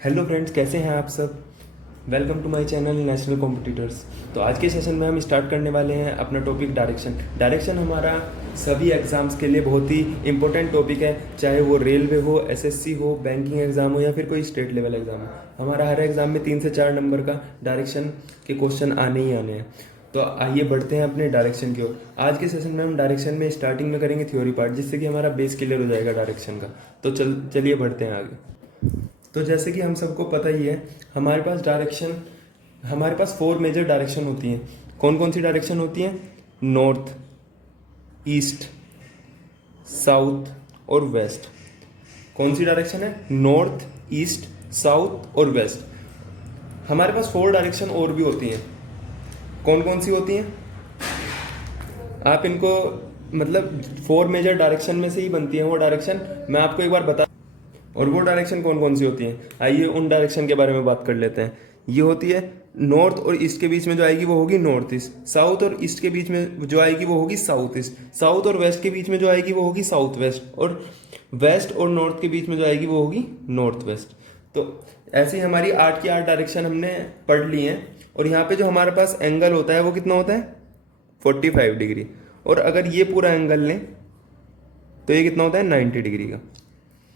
Hello friends, कैसे हैं आप सब। Welcome to my channel national competitors. तो आज के सेशन में हम स्टार्ट करने वाले हैं अपना टॉपिक डायरेक्शन हमारा सभी एग्ज़ाम्स के लिए बहुत ही इंपॉर्टेंट टॉपिक है, चाहे वो रेलवे हो, एसएससी हो, बैंकिंग एग्ज़ाम हो या फिर कोई स्टेट लेवल एग्ज़ाम हो। हमारा हर एग्ज़ाम में 3 से 4 नंबर का डायरेक्शन के क्वेश्चन आने ही आने हैं। तो आइए बढ़ते हैं अपने डायरेक्शन की ओर। आज के सेशन में हम डायरेक्शन में स्टार्टिंग में करेंगे थ्योरी पार्ट, जिससे कि हमारा बेस क्लियर हो जाएगा डायरेक्शन का। तो चलिए बढ़ते हैं आगे। तो जैसे कि हम सबको पता ही है, हमारे पास 4 मेजर डायरेक्शन होती हैं। कौन कौन सी डायरेक्शन होती हैं? नॉर्थ, ईस्ट, साउथ और वेस्ट। कौन सी डायरेक्शन है? नॉर्थ, ईस्ट, साउथ और वेस्ट। हमारे पास 4 डायरेक्शन और भी होती हैं। कौन कौन सी होती हैं? आप इनको मतलब 4 मेजर डायरेक्शन में से ही बनती हैं वो डायरेक्शन। मैं आपको एक बार बता, और वो डायरेक्शन कौन कौन सी होती हैं, आइए उन डायरेक्शन के बारे में बात कर लेते हैं। ये होती है नॉर्थ और ईस्ट के बीच में जो आएगी वो होगी नॉर्थ ईस्ट। साउथ और ईस्ट के बीच में जो आएगी वो होगी साउथ ईस्ट। साउथ और वेस्ट के बीच में जो आएगी वो होगी साउथ वेस्ट। और वेस्ट और नॉर्थ के बीच में जो आएगी वो होगी नॉर्थ वेस्ट। तो ऐसी हमारी 8 की 8 डायरेक्शन हमने पढ़ ली हैं। और यहाँ पे जो हमारे पास एंगल होता है वो कितना होता है? 45 डिग्री। और अगर ये पूरा एंगल लें तो ये कितना होता है? 90 डिग्री का।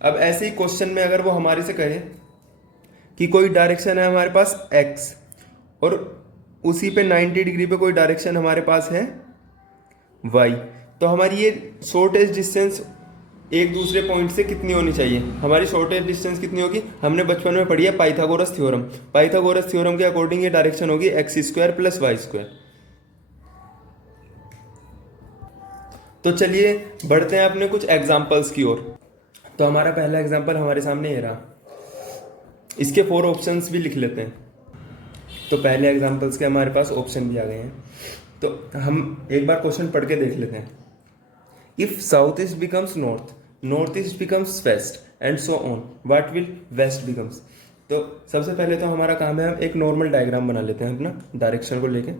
अब ऐसे ही क्वेश्चन में अगर वो हमारे से कहे कि कोई डायरेक्शन है हमारे पास x, और उसी पे 90 डिग्री पे कोई डायरेक्शन हमारे पास है y, तो हमारी ये शॉर्टेस्ट डिस्टेंस एक दूसरे पॉइंट से कितनी होनी चाहिए? हमारी शॉर्टेस्ट डिस्टेंस कितनी होगी? हमने बचपन में पढ़ी है पाइथागोरस थ्योरम। पाइथागोरस थ्योरम के अकॉर्डिंग ये डायरेक्शन होगी x² प्लस y²। तो चलिए बढ़ते हैं अपने कुछ एग्जाम्पल्स की ओर। तो हमारा पहला एग्जाम्पल हमारे सामने ये रहा। इसके 4 ऑप्शंस भी लिख लेते हैं। तो पहले एग्जाम्पल्स के हमारे पास ऑप्शन भी आ गए हैं। तो हम एक बार क्वेश्चन पढ़ के देख लेते हैं। If south east becomes north, north east becomes west and so on, what will west becomes. तो सबसे पहले तो हमारा काम है, हम एक नॉर्मल डायग्राम बना लेते हैं अपना डायरेक्शन को लेके।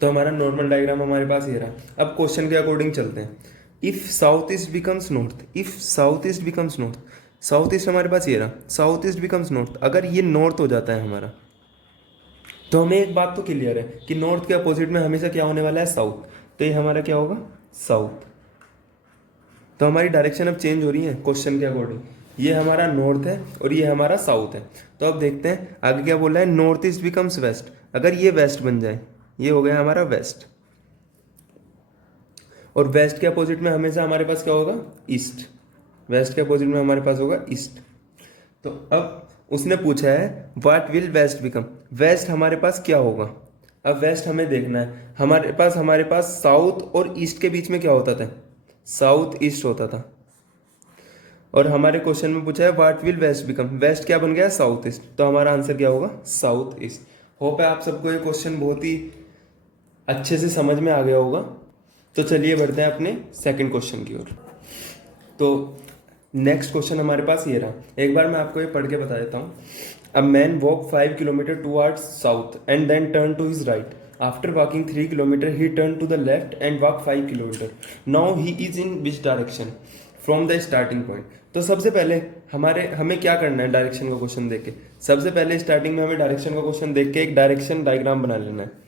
तो हमारा नॉर्मल डायग्राम हमारे पास ये रहा। अब क्वेश्चन के अकॉर्डिंग चलते हैं। If south east becomes north, if south east becomes north, south east हमारे पास ये रहा, साउथ ईस्ट बिकम्स नॉर्थ। अगर ये नॉर्थ हो जाता है हमारा, तो हमें एक बात तो क्लियर है कि नॉर्थ के अपोजिट में हमेशा क्या होने वाला है? साउथ। तो ये हमारा क्या होगा? साउथ। तो हमारी डायरेक्शन अब चेंज हो रही है क्वेश्चन के अकॉर्डिंग। ये हमारा नॉर्थ है और ये हमारा साउथ है। तो अब देखते हैं आगे क्या बोला है। North east becomes west. अगर ये वेस्ट बन जाए, ये हो गया हमारा वेस्ट। और वेस्ट के अपोजिट में हमेशा हमारे पास क्या होगा? ईस्ट। वेस्ट के अपोजिट में हमारे पास होगा ईस्ट। तो अब उसने पूछा है what will west become. West हमारे पास क्या होगा? अब वेस्ट हमें देखना है। हमारे पास साउथ और ईस्ट के बीच में क्या होता था? साउथ ईस्ट होता था। और हमारे क्वेश्चन में पूछा है what will west become. West क्या बन गया? South east. तो हमारा आंसर क्या होगा? South east. होप है आप सबको ये क्वेश्चन बहुत ही अच्छे से समझ में आ गया होगा। तो चलिए बढ़ते हैं अपने सेकंड क्वेश्चन की ओर। तो नेक्स्ट क्वेश्चन हमारे पास ये रहा। एक बार मैं आपको ये पढ़ के बता देता हूँ। A man walk 5 kilometre towards south and then turn to his right. After walking 3 kilometre he turn to the left and walk 5 kilometre. Now he is in which direction from the starting point. तो सबसे पहले हमें क्या करना है direction का question देख के? सबसे पहले स्टार्टिंग में हमें डायरेक्शन का क्वेश्चन देख के एक डायरेक्शन डायग्राम बना लेना है।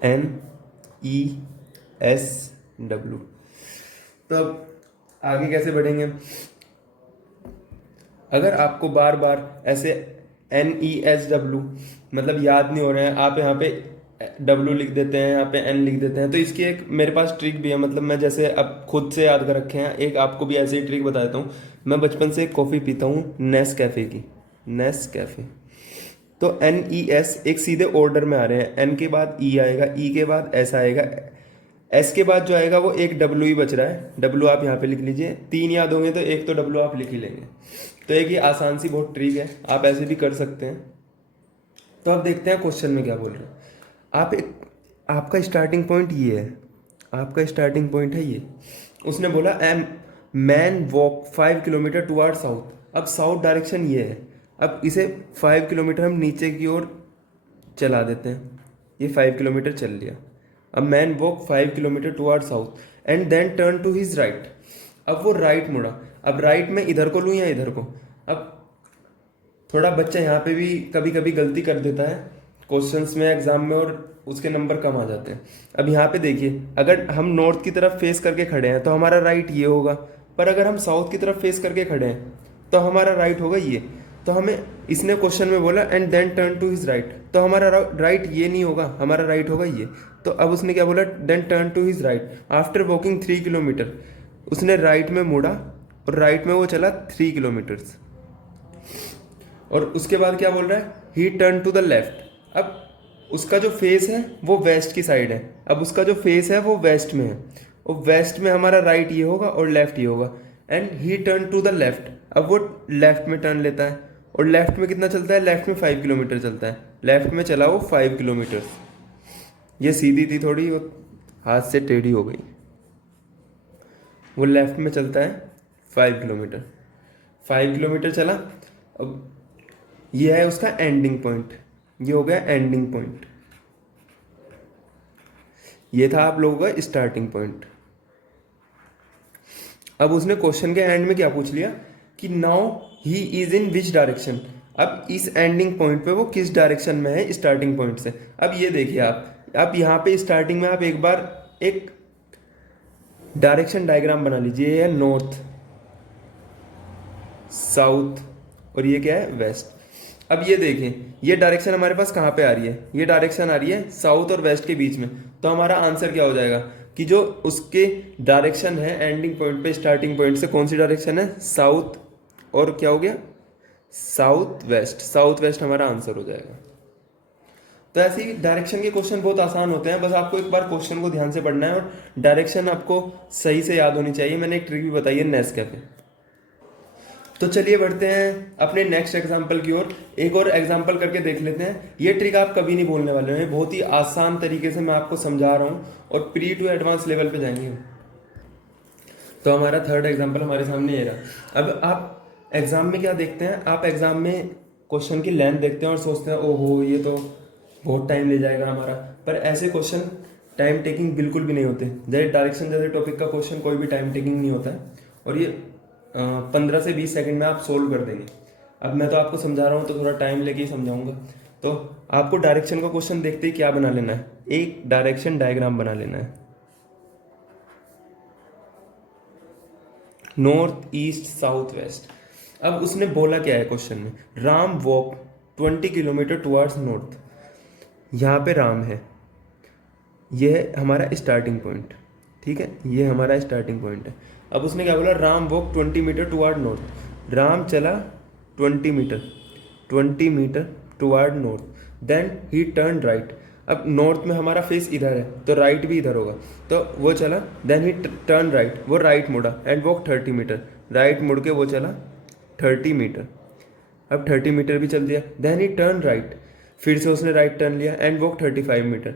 NESW। तो अब आगे कैसे बढ़ेंगे? अगर आपको बार बार ऐसे NESW मतलब याद नहीं हो रहे हैं, आप यहाँ पे W लिख देते हैं, यहाँ पे N लिख देते हैं। तो इसकी एक मेरे पास ट्रिक भी है, मतलब मैं जैसे अब खुद से याद कर रखे हैं, एक आपको भी ऐसे ही ट्रिक बता देता हूँ। मैं बचपन से एक कॉफ़ी पीता हूँ नेस कैफ़े की, नेस कैफ़े। तो NES एक सीधे ऑर्डर में आ रहे हैं। N के बाद E आएगा, E के बाद S आएगा, एस के बाद जो आएगा वो एक डब्ल्यू ही बच रहा है, डब्ल्यू आप यहाँ पे लिख लीजिए, 3 याद होंगे तो एक तो डब्ल्यू आप लिख ही लेंगे। तो एक ही आसान सी बहुत ट्रिक है, आप ऐसे भी कर सकते हैं। तो अब देखते हैं क्वेश्चन में क्या बोल रहे हैं। आपका स्टार्टिंग पॉइंट ये है, आपका स्टार्टिंग पॉइंट है ये। उसने बोला M man walk 5 kilometre toward south. अब साउथ डायरेक्शन ये है, अब इसे 5 किलोमीटर हम नीचे की ओर चला देते हैं, ये 5 किलोमीटर चल लिया। अब man walk 5 kilometre toward south and then turn to his right. अब वो राइट मुड़ा। अब राइट में इधर को लूँ या इधर को? अब थोड़ा बच्चा यहाँ पे भी कभी कभी गलती कर देता है क्वेश्चंस में, एग्जाम में, और उसके नंबर कम आ जाते हैं। अब यहाँ पे देखिए, अगर हम नॉर्थ की तरफ फेस करके खड़े हैं तो हमारा राइट ये होगा, पर अगर हम साउथ की तरफ फेस करके खड़े हैं तो हमारा राइट होगा ये। तो हमें इसने क्वेश्चन में बोला and then turn to his right, तो हमारा राइट ये नहीं होगा, हमारा राइट होगा ये। तो अब उसने क्या बोला, then turn to his right after walking 3 kilometre. उसने राइट में मुड़ा और राइट में वो चला 3 किलोमीटर्स। और उसके बाद क्या बोल रहा है, he turn to the left. अब उसका जो फेस है वो वेस्ट की साइड है, अब उसका जो फेस है वो वेस्ट में है, और वेस्ट में हमारा राइट ये होगा और लेफ्ट ये होगा। And he turn to the left, अब वो लेफ्ट में टर्न लेता है, और लेफ्ट में कितना चलता है, लेफ्ट में 5 किलोमीटर चलता है। लेफ्ट में चला वो 5 किलोमीटर। ये सीधी थी थोड़ी, वो हाथ से टेढ़ी हो गई। वो लेफ्ट में चलता है 5 किलोमीटर, 5 किलोमीटर चला। अब ये है उसका एंडिंग पॉइंट, ये हो गया एंडिंग पॉइंट। ये था आप लोगों का स्टार्टिंग पॉइंट। अब उसने क्वेश्चन के एंड में क्या पूछ लिया कि now he is in which direction. अब इस एंडिंग पॉइंट पे वो किस डायरेक्शन में है स्टार्टिंग पॉइंट से। अब ये देखिए आप यहाँ पे स्टार्टिंग में आप एक बार एक डायरेक्शन डायग्राम बना लीजिए। ये है नॉर्थ, साउथ, और ये क्या है, वेस्ट। अब ये देखें, ये डायरेक्शन हमारे पास कहाँ पे आ रही है, ये डायरेक्शन आ रही है साउथ और वेस्ट के बीच में। तो हमारा आंसर क्या हो जाएगा कि जो उसके डायरेक्शन है एंडिंग पॉइंट पे स्टार्टिंग पॉइंट से, कौन सी डायरेक्शन है, साउथ, और क्या हो गया, साउथ वेस्ट। साउथ वेस्ट हमारा आंसर हो जाएगा। तो ऐसे ही डायरेक्शन के क्वेश्चन बहुत आसान होते हैं, बस आपको एक बार क्वेश्चन को ध्यान से पढ़ना है और डायरेक्शन आपको सही से याद होनी चाहिए। मैंने एक ट्रिक भी बताई है नेस्कैफे। तो चलिए बढ़ते हैं अपने नेक्स्ट एग्जाम्पल की ओर। एक और एग्जाम्पल करके देख लेते हैं। ये ट्रिक आप कभी नहीं भूलने वाले हैं, बहुत ही आसान तरीके से मैं आपको समझा रहा हूँ और प्री टू एडवांस लेवल पे जाएंगे। तो हमारा थर्ड एग्जाम्पल हमारे सामने ये रहा। अब आप एग्जाम में क्या देखते हैं, आप एग्जाम में क्वेश्चन की लेंथ देखते हैं और सोचते हैं ओहो ये तो बहुत टाइम ले जाएगा हमारा, पर ऐसे क्वेश्चन टाइम टेकिंग बिल्कुल भी नहीं होते। जैसे डायरेक्शन जैसे टॉपिक का क्वेश्चन कोई भी टाइम टेकिंग नहीं होता है, और ये 15 से 20 सेकंड में आप सोल्व कर देंगे। अब मैं तो आपको समझा रहा हूँ तो थोड़ा टाइम लेके ही समझाऊंगा। तो आपको डायरेक्शन का क्वेश्चन देखते ही क्या बना लेना है, एक डायरेक्शन डायग्राम बना लेना है। North, east, south, west. अब उसने बोला क्या है क्वेश्चन में, Ram walk 20 kilometre towards north. यहाँ पे राम है, ये है हमारा स्टार्टिंग पॉइंट, ठीक है, ये हमारा स्टार्टिंग पॉइंट है। अब उसने क्या बोला, Ram walk 20 metre toward north. Ram चला 20 metre, 20 metre toward north, then he turn right. अब नॉर्थ में हमारा फेस इधर है तो राइट भी इधर होगा, तो वो चला, देन ही टर्न राइट, वो राइट मुड़ा एंड वॉक 30 मीटर। राइट मुड़ के वो चला 30 मीटर। अब 30 मीटर भी चल दिया, देन ही टर्न राइट, फिर से उसने राइट टर्न लिया एंड वॉक 35 मीटर।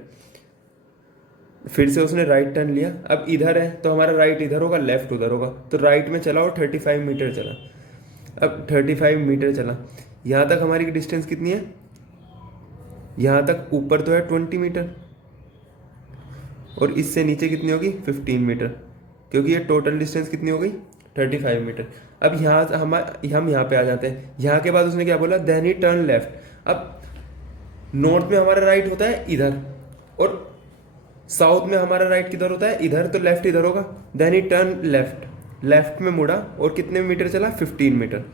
फिर से उसने राइट टर्न लिया, अब इधर है तो हमारा राइट इधर होगा, लेफ्ट उधर होगा, तो राइट में चला और 35 मीटर चला। अब 35 मीटर चला, यहाँ तक हमारी डिस्टेंस कितनी है, यहाँ तक ऊपर तो है 20 मीटर, और इससे नीचे कितनी होगी 15 मीटर, क्योंकि ये टोटल डिस्टेंस कितनी हो गई 35 मीटर। अब यहाँ हम यहाँ पे आ जाते हैं। यहाँ के बाद उसने क्या बोला, देन ही टर्न लेफ्ट। अब नॉर्थ में हमारा राइट होता है इधर, और साउथ में हमारा राइट किधर होता है, इधर, तो लेफ्ट इधर होगा। Then he turn left, left में मुड़ा और कितने मीटर चला, 15 मीटर।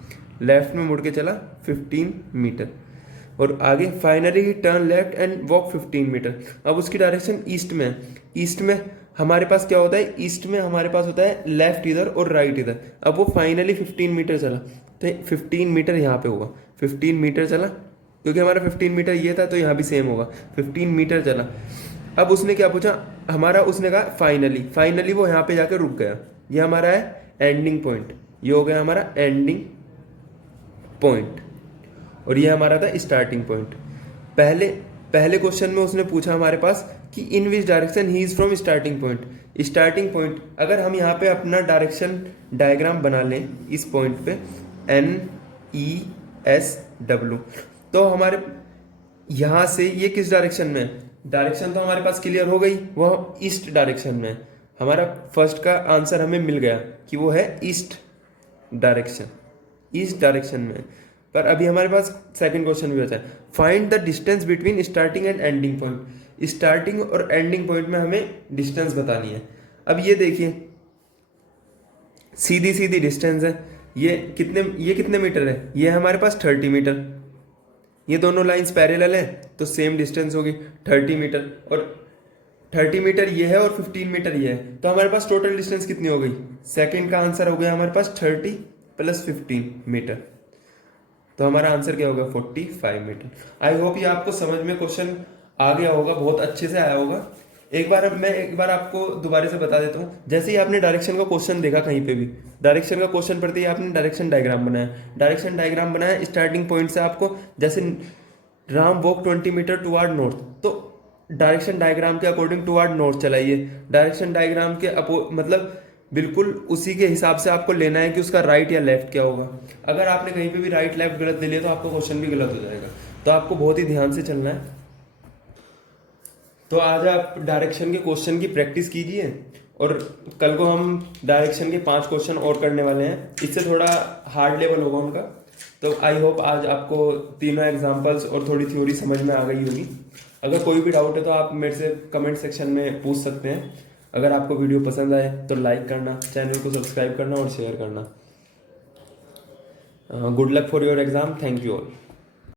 लेफ्ट में मुड़ के चला 15 मीटर, और आगे finally he turn left and walk 15 metre. अब उसकी डायरेक्शन ईस्ट में है। ईस्ट में हमारे पास क्या होता है, ईस्ट में हमारे पास होता है लेफ्ट इधर और राइट इधर। अब वो फाइनली 15 मीटर चला, तो 15 मीटर यहाँ पे होगा। 15 मीटर चला, क्योंकि हमारा 15 मीटर ये था तो यहाँ भी सेम होगा, 15 मीटर चला। अब उसने क्या पूछा हमारा, उसने कहा फाइनली, फाइनली वो यहाँ पे जाके रुक गया, ये हमारा है एंडिंग पॉइंट, ये हो गया हमारा एंडिंग पॉइंट, और ये हमारा था स्टार्टिंग पॉइंट। पहले पहले क्वेश्चन में उसने पूछा हमारे पास कि in which direction he is from starting point. Starting point अगर हम यहाँ पे अपना डायरेक्शन डायग्राम बना लें इस पॉइंट पे NESW, तो हमारे यहाँ से ये किस डायरेक्शन में है, डायरेक्शन तो हमारे पास क्लियर हो गई, वह ईस्ट डायरेक्शन में है। हमारा फर्स्ट का आंसर हमें मिल गया कि वो है ईस्ट डायरेक्शन, ईस्ट डायरेक्शन में। पर अभी हमारे पास सेकंड क्वेश्चन भी बचा है, find the distance between starting and ending point. Starting और एंडिंग पॉइंट में हमें डिस्टेंस बतानी है। अब ये देखिए सीधी सीधी डिस्टेंस है, ये कितने मीटर है, ये हमारे पास 30 मीटर, ये दोनों लाइंस पैरेलल है तो सेम डिस्टेंस होगी 30 मीटर, और 30 मीटर ये है और 15 मीटर ये है, तो हमारे पास टोटल डिस्टेंस कितनी हो गई, सेकंड का आंसर हो गया हमारे पास 30 + 15 मीटर, तो हमारा आंसर क्या होगा 45 मीटर। आई होप ये आपको समझ में क्वेश्चन आ गया होगा, बहुत अच्छे से आया होगा। एक बार आपको दोबारा से बता देता हूँ, जैसे ही आपने डायरेक्शन का क्वेश्चन देखा कहीं पे भी, डायरेक्शन का क्वेश्चन पढ़ते ही आपने डायरेक्शन डायग्राम बनाया, डायरेक्शन डायग्राम बनाया स्टार्टिंग पॉइंट से, आपको जैसे Ram walk 20 metre toward north, तो डायरेक्शन डायग्राम के अकॉर्डिंग टुवार्ड नॉर्थ चलाइए, डायरेक्शन डायग्राम के मतलब बिल्कुल उसी के हिसाब से आपको लेना है कि उसका राइट या लेफ्ट क्या होगा। अगर आपने कहीं पे भी राइट लेफ्ट गलत ले लिया तो आपका क्वेश्चन भी गलत हो जाएगा, तो आपको बहुत ही ध्यान से चलना है। तो आज आप डायरेक्शन के क्वेश्चन की प्रैक्टिस कीजिए, और कल को हम डायरेक्शन के 5 क्वेश्चन और करने वाले हैं, इससे थोड़ा हार्ड लेवल होगा उनका। तो आई होप आज आपको तीनों एग्जांपल्स और थोड़ी थ्योरी समझ में आ गई होगी। अगर कोई भी डाउट है तो आप मेरे से कमेंट सेक्शन में पूछ सकते हैं। अगर आपको वीडियो पसंद आए तो लाइक करना, चैनल को सब्सक्राइब करना और शेयर करना। Good luck for your exam, thank you all.